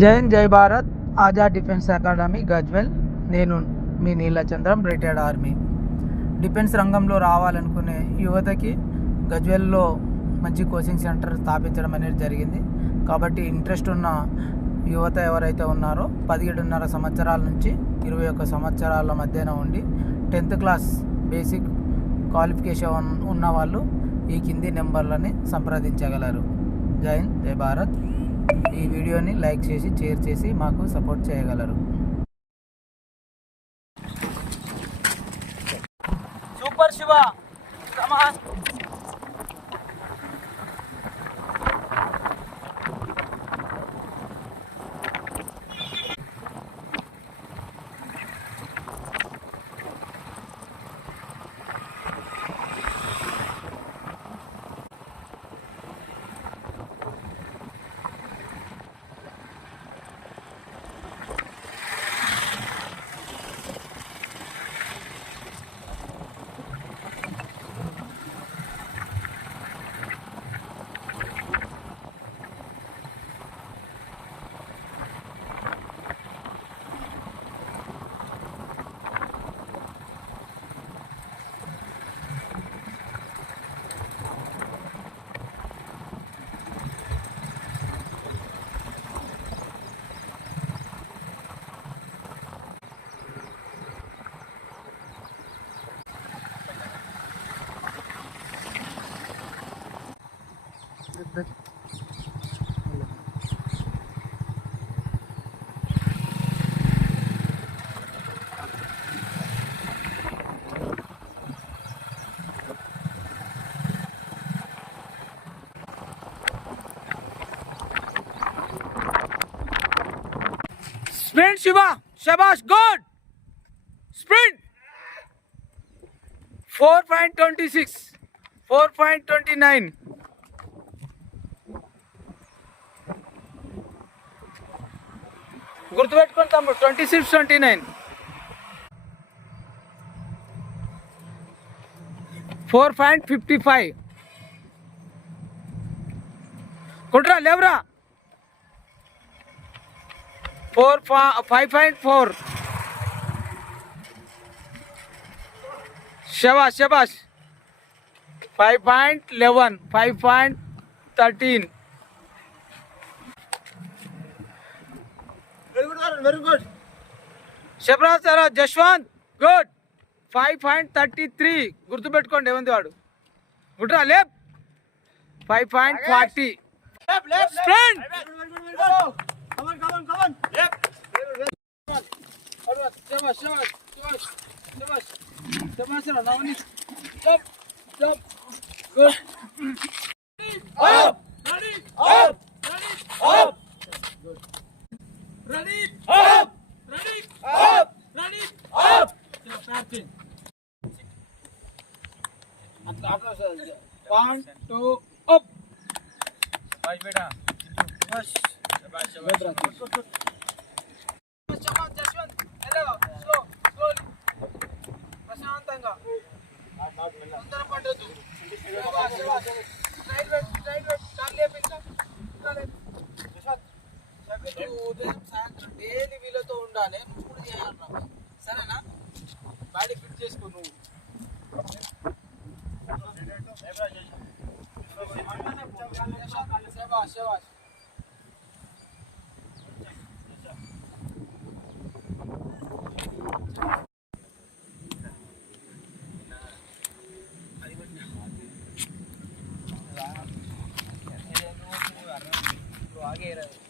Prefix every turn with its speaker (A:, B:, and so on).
A: జై Hind Jai Bharat. Azad defence academy Gajwel. నేను మీ నీలచంద్రం రిటైర్డ్ ఆర్మీ. డిఫెన్స్ రంగంలో రావాలనుకునే యువతకి గజ్వెల్లో మంచి కోచింగ్ సెంటర్ స్థాపించడం అనేది జరిగింది. కాబట్టి ఇంట్రెస్ట్ ఉన్న యువత ఎవరైతే ఉన్నారో పదిహేడున్నర సంవత్సరాల నుంచి ఇరవై ఒక్క సంవత్సరాల మధ్యన ఉండి టెన్త్ క్లాస్ బేసిక్ క్వాలిఫికేషన్ ఉన్న వాళ్ళు ఈ కింది నెంబర్లని సంప్రదించగలరు. జై హింద్ జై భారత్. ఈ వీడియోని లైక్ చేసి షేర్ చేసి మాకు సపోర్ట్ చేయగలరు. సూపర్ శివ इधर स्प्रिंट शिवा शाबाश good sprint four point twenty six four point twenty nine గుర్తుపెట్టుకోండి తమ్ముడు twenty six twenty nine. Four point fifty five. కుట్రా లేవురా. Four five point four. శబాష్ శబాష్ five point eleven five point thirteen.
B: Very good
A: Shabaraj sir Jashwanth good five point thirty three గుర్తుపెట్టుకోండి ఏమంది వాడు? గుడ్రా లేప్.
B: Five point
A: forty
B: sprint come on come on
A: come on one two up
B: bye beta
A: bus
B: శబాష్ శబాష్
A: Jaswanth hello slow slowly ప్రశాంతంగా తొందర పడద్దు side wet side wet car లేపు ఇంకా ఇంకా లేపు. జశ్వంత్ సభ్యులు ఉదయం సాయంత్రం డైలీ వీళ్ళతో ఉండాలి నువ్వు కూడా చేయాలన్నా సరేనా బాడీ ఫిట్ చేసుకో నువ్వు Relaxa, relaxa. आगे रहे